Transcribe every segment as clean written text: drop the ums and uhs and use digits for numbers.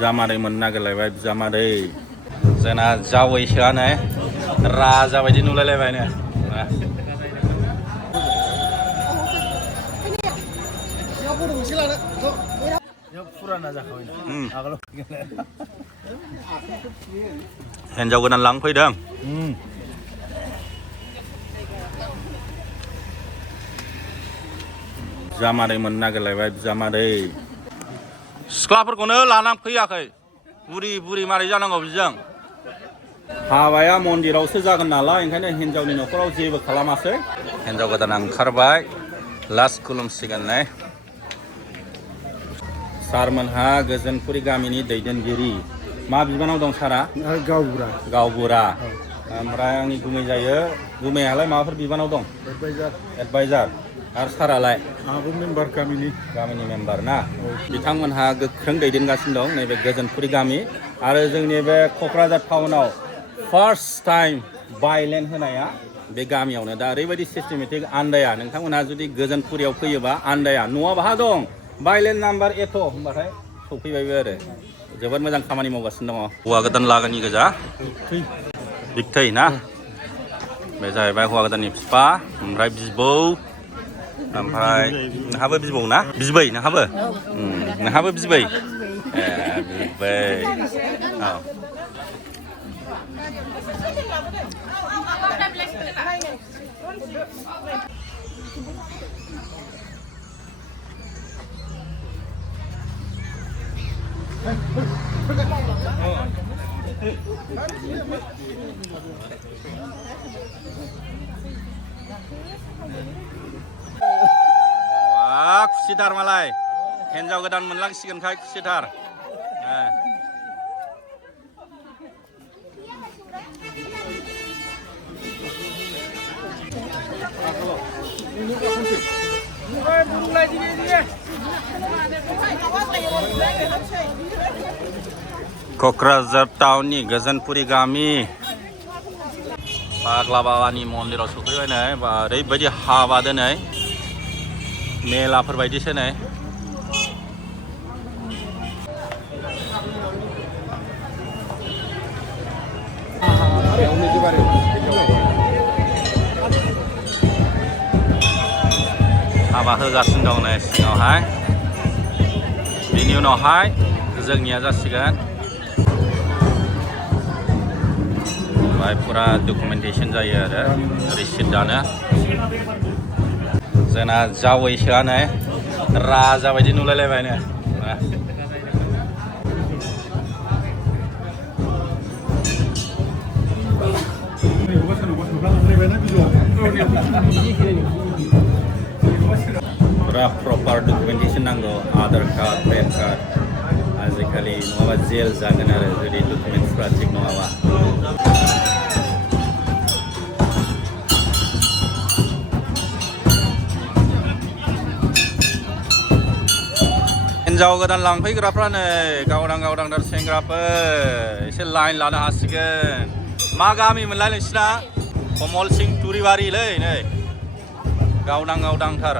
बिजामादै मोननो नागिरलायबाय बिजामादै जोंना जावैसोआनो राजा बायदि नुलायलायबायनो फुराना जाखाबाय आगोलाव हिन्जाव गोदान लांफैदों बिजामादै मोननो नागिरलायबाय बिजामादै सिख्लाफोरखौनो लानानै फैयाखै बुरि बुरि मारै जानांगौ बिजों हाबाया मन्दिरावसो जागोन नालाय ओंखायनो हिन्जावनि न'खराव जेबो खालामासै हिन्जाव गोदाना ओंखारबाय लास्ट खुलुमसिगोन नै सारमोनहा गोजोनपुरि गामिनि दैदेनगिरि मा बिबानाव दं सारा गावबुरा ओमफ्राय आंनि गुमै जायो गुमैयालाय माबाफोर बिबानाव दं एडभाइजार आरो सारालाय आंबो मेम्बार गामिनि मेम्बार ना बिथांमोनहा गोख्रों दैदेनगासिनो दं नैबे गोजोनपुरि गामि आरो जोंनि बे क'क्राझार टाउनाव फार्स्ट टाइम बाइलेन होनाया बे गामियावनो दा ओरैबायदि सिस्टेमेटिक आन्दाया नोंथांमोनहा जुदि गोजोनपुरियाव फैयोबा आन्दाया न'आ बाहा दं बाइलेन नाम्बार एथ' होनबाथाय सफैबायबो आरो जोबोद मोजां खामानि मावगासिनो दङ हौवा गोदान लागोनि गोजा बिगथै ना बे जाहैबाय हौवा गोदाननि बिफा ओमफ्राय बिबौ ओमफ्राय नोंहाबो बिबौ ना बिबै नोंहाबो बिबै ए बिबै औ wah खुसिथार मालाय हिन्जाव गोदान मोनलांसिगोनखाय खुसिथार क'क्राझार टाउननि गोजोनपुरि गामि फाग्ला बाबानि मन्दिराव सफैबाय नै बा ओरैबायदि हाबा दिनै मेलाफोर बायदिसो नै हाबा होगासिनो दं नै सिङावहाय बिनि उनावहाय जोंनिया जासिगोन ओमफ्राय फुरा डकुमेन्टेसन जायो आरो रिसिट दानो जोंना जावैसोआनो राजा बायदि नुलायलायबायनो फुरा प्रपार डकुमेन्टेसन नांगौ आधार कार्ड पेन कार्ड आजिखालि नङाबा जेल जागोन आरो जुदि डकुमेन्टसफ्रा थिग नङाबा हिन्जाव गोदान लांफैग्राफ्रा नै गावदां सेंग्राफोर एसे लाइन लानो हासिगोन मा गामि मोनलाय नोंसिना कमल सिं तुरिबारिलै नै गावदांथार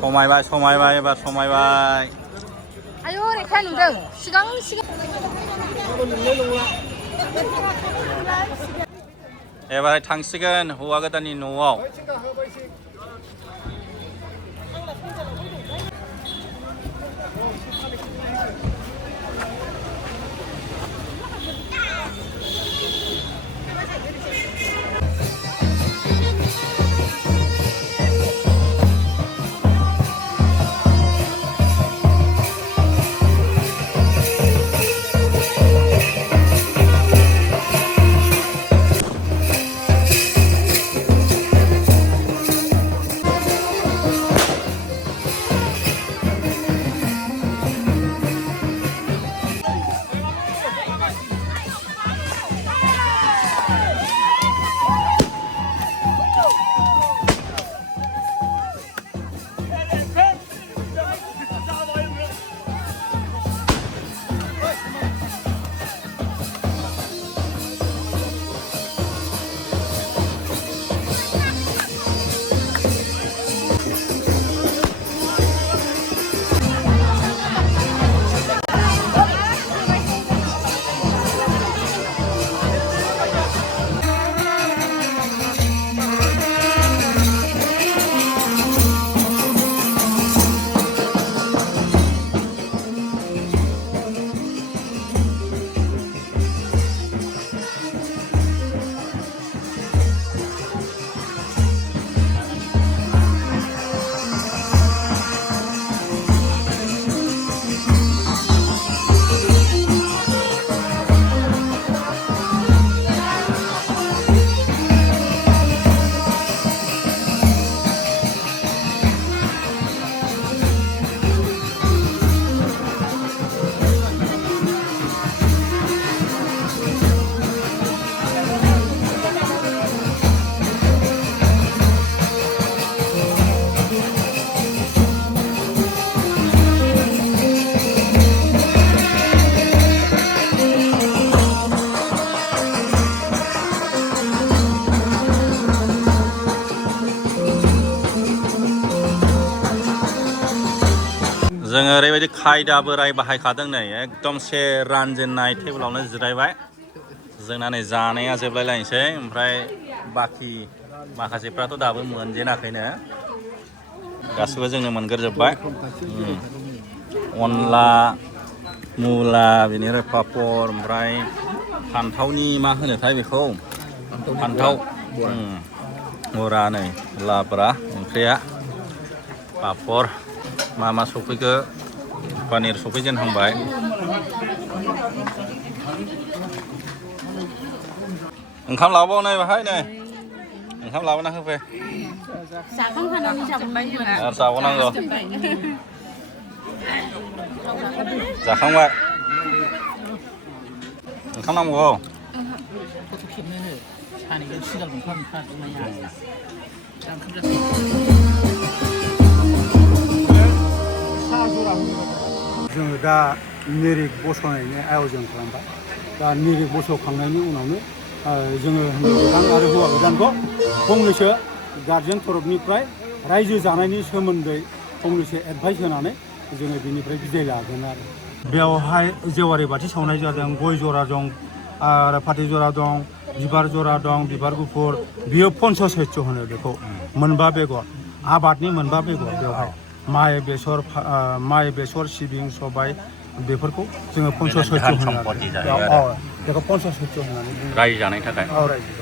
समायबाय एबार समायबाय आयौ रेखा नुदों सिगां एबार थांसिगोन हौवा गोदाननि न'आव खायदा बोराय बाहायखादों नै एकदमसे रानजेननाय टेबोलावनो जिरायबाय जोंना नै जानाया जोबलायलायनोसै ओमफ्राय बाखि माखासेफ्राथ' दाबो मोनजेनाखैनो गासिबो जोंनो मोनगोरजोब्बाय अनला मुला बेनिफ्राय पापर ओमफ्राय फान्थावनि मा होनोथाय बेखौ फान्थाव बरा नै लाब्रा ओंख्रिया पापर मा सफैखो पनिर सफैजेनहांबाय ओंखाम लाबाव नै बाहाय नै ओंखाम लाबोना होफै आरो जाबावनांगौ जाखांबाय ओंखाम नांगौ जोङो दा निरिक बस'नायनि आयजन खालामबाय दा निरिक बस'खांनायनि उनावनो जोङो हिन्जाव गोदान आरो हौवा गोदानखौ फंनैसो गार्जेन तरफनिफ्राय रायजो जानायनि सोमोन्दै फंनैसो एडभाइस होनानै जोङो बिनिफ्राय बिदाय लागोन आरो बेवहाय जेवारि बाथि सावनाय जादों गय जरा दं आरो फाथै जरा दं बिबार जरा दं बिबार गुफुर बियो पन्चसैत्य होनो बेखौ मोनबा बेगर आबादनि मोनबा बेगर बेवहाय माइ बेसर सिबिं सबाय बेफोरखौ जोङो पन्चसैत्य होनो आरो बेखौ पन्चसैत्य होननानै बुङो रायजो जानायनि थाखाय रायजो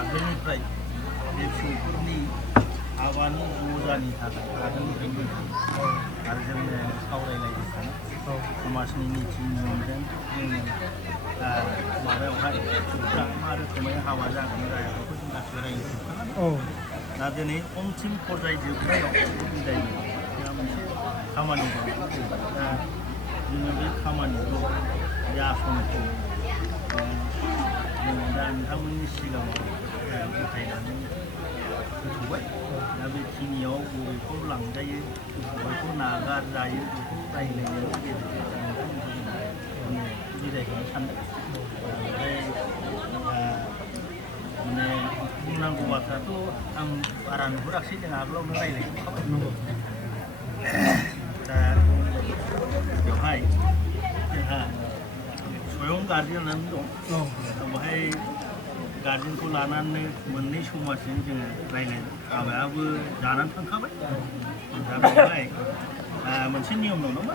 आगोलनिफ्राय बे फिसौफोरनि हाबानि मोजांनि थाखाय आगोलनिफ्रायनो आरो जोङो सावरायलायबाय थानो समाजनि निथि नियमजों जोङो माबायावहाय फिसौफ्रा मा रोखोमै हाबा जागोन जाया बेखौ जों गासिबो रायज्लायजोबखानानै दा दिनै अन्तिम पर्याय जोबनायाव बिदाय जोंहा मोनसे खामानि दं दा जोङो बे खामानिखौ बे आसनखौ जोङो दा नोंथांमोननि सिगाङाव गथायनानै होथ'बाय दा बेखिनियाव बबेखौ लांजायो बबेखौ नागारजायो बेखौ रायज्लायनायनि गेजेरजों बिदाय होनो सानदों ओमफ्राय माने बुंनांगौ बाथ्राथ' आं बारा नुहुराखिसै जों आगोलावनो रायज्लायखाबाय दा बेवहाय जोंहा स्वयं गार्जेनानो दं बेवहाय गार्जेनखौ लानानै मोननै समाजजों जोङो रायज्लाय हाबायाबो जानानै थांखाबाय दा बेवहाय मोनसे नियम दं नामा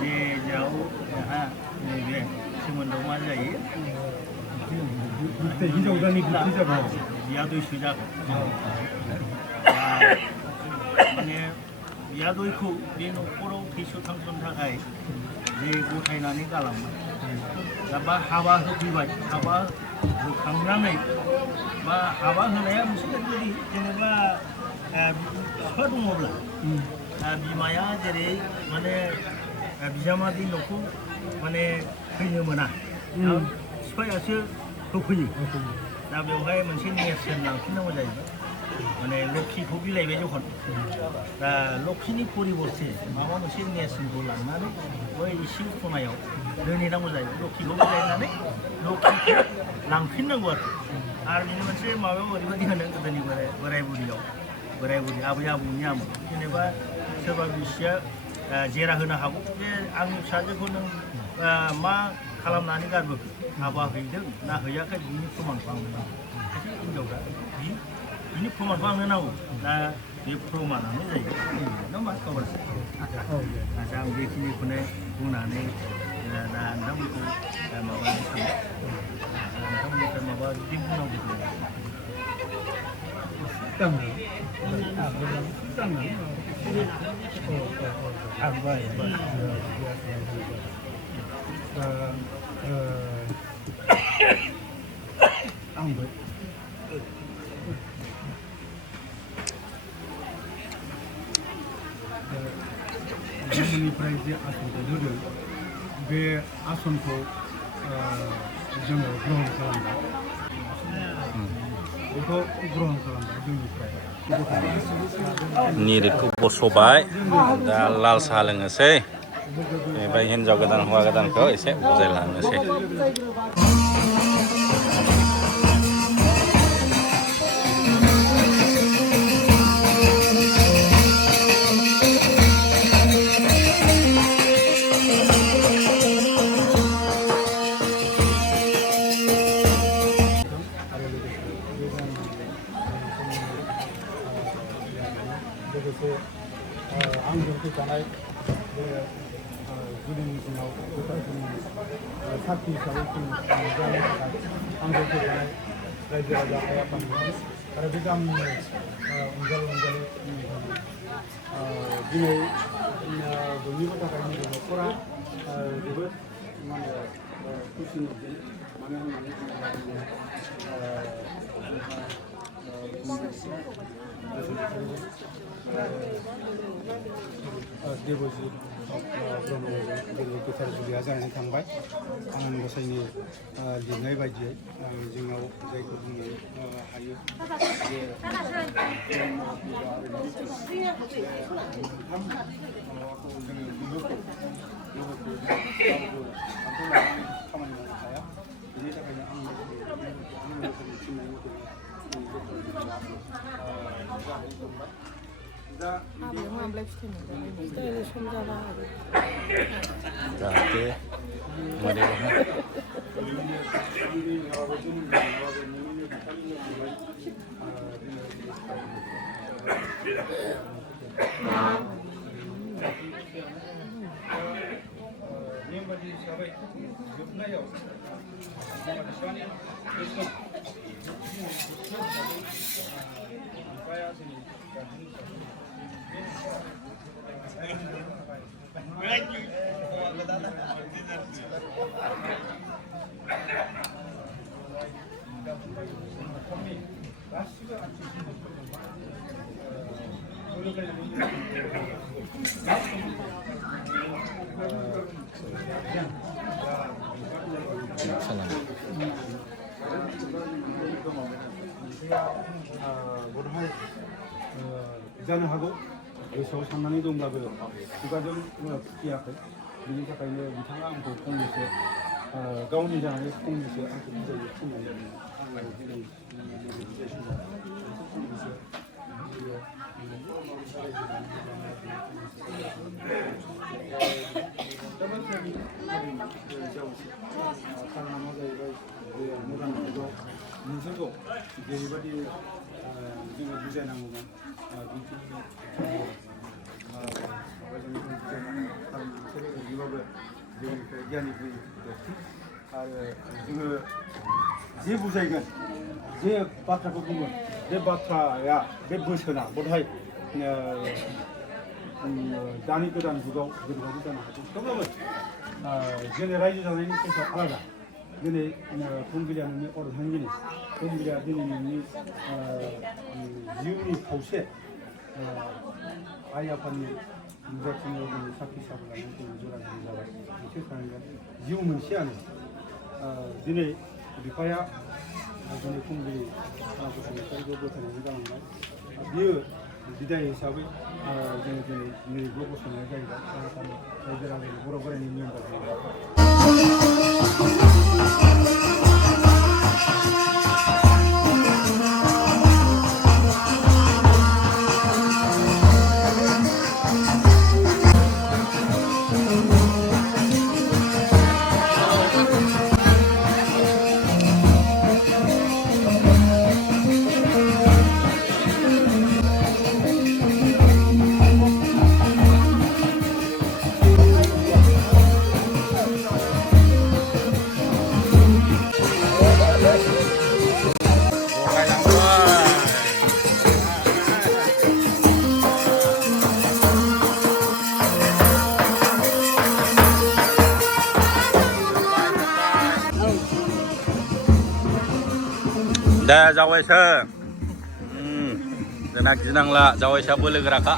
जे जेराव जोंहा नैबे सोमोन्दोआव मा जायो बियादैसो जागोन माने बियादैखौ बे न'खराव थैस' थांस'नो थाखाय जे गथायनानै गालांबाय दा बा हाबा होफैबाय हाबा होखांनानै बा हाबा होनाया मोनसे ओरैबायदि जेनेबा बिफा दङब्ला बिमाया जेरै माने बिजामादै न'खौ माने फैनो मोना बिफायासो होफैयो दा बेवहाय मोनसे नेरसोन लांफिननांगौ जाहैबाय माने लक्षिखौ बिलाइबाय जखन दा लक्षिनि परिबर्ते माबा मोनसे नेरसोनखौ लांनानै बै इसिं खनायाव दोनहैनांगौ जायो लक्षिखौ बिलाइनानै लक्षिखौ लांफिननांगौ आरो बिनि मोनसे माबायाव ओरैबायदि होनो गोदोनि बोराय बुरि आबै आबौनि आमोल जेनेबा सोरबा बिसिया जेरा होनो हागौ जे आंनि फिसाजोखौ नों मा खालामनानै गारबोखो हाबा हैदों ना हैयाखै बिनि प्रमाणखौ आंनो नांगौ सासे हिनजावफ्रा बिनि प्रमाणखौ आंनो नांगौ दा बे प्रमाणानो जायो ना मा खबर आं बेखिनिखौनो बुंनानै दा नोंथांमोनखौ माबानो सानबाय नोंथांमोननिफ्राय माबा जुदि बुंनांगौ आंबो गुबुननिफ्राय जे आसनखौ होदों बे आसनखौ जोङो ग्रहण खालामबाय बेखौ ग्रहण खालामबाय जोंनिफ्राय निरिकखौ बस'बाय दा लाल साहा लोंनोसै बेनिफ्राय हिन्जाव गोदान हौवा गोदानखौ एसे बुजायलांनोसै बे जुलिनि दिनाव गोथारफोरनि साखि हिसाबै जानो थाखाय आंजों फैनाय रायजो राजा आइ आफामोन आरो बे गामिनि अनजालु अनजालि दिनै बयनिबो थाखाय नैबे न'खरा जोबोद माने खुसि नुदों मानो होननानै देबजित ब्रह्मजों दिनै गोथार जुलिया जानानै थांबाय आनान गसाइनि लिरनाय बायदियै जोंनाव जायखौ बुंनो हायो जे मोनथाम माबाखौ जोङो गोहोखौ खामानि मावनो हाया बेनि थाखायनो आंनि थिननाय मथे दा जाहाथे मरे नेमबादि हिसाबै जोबनायाव बिफाया जोंनि गासिबो बहाय जानो हागौ गोसोआव साननानै दंब्लाबो खुगाजों फुथियाखै बिनि थाखायनो बिथाङा आंखौ फंनैसो गावनि जानानै फंनैसो आंखौ बुजायो थिननानै आङो दिनै बे समाव फंनैसो कारनामा जाहैबाय बे मोजां जुगाव मोनसेखौ जेरैबायदि जोङो बुजायनांगौमोन बिदिबाबो जोंनिफ्राय गियानिफोरनि देरसिन आरो जोङो जे बुजायगोन जे बाथ्राखौ बुंगोन बे बाथ्राया बे बोसोना बधाय दानि गोदान जुगाव गोरोबाबो जानो हागौ थेवब्लाबो जोंनि रायजो जानायनि केसा आलादा दिनै फुंबिलिया नोंनि अर्धांगिनि फुंबिलिया दिनै नोंनि जिउनि खावसे आइ आफानि नुजाथिनायाव जोङो साखि साबो लानानै जोङो जरा जरि जाबाय मोनसे थानांगोन जिउ मोनसेयानो दिनै बिफाया दिनै फुंबिलि गथ'निफ्रायबो गथायनानै गालांबाय बियो बिदाय हिसाबै जोङो दिनै नैबे गसंनाया जाहैबाय रायजो राजानि बर' बोराइनि नियम बायदियै दा जावायसो जोंना गिनांला जावायसा बोलो गोराखा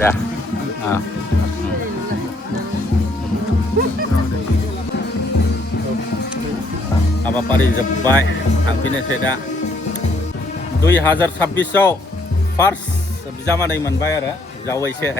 दा हाबाफारि जोब्बाय थांफिनोसै दा 2026आव फार्स्ट बिजामादै मोनबाय आरो जावैसो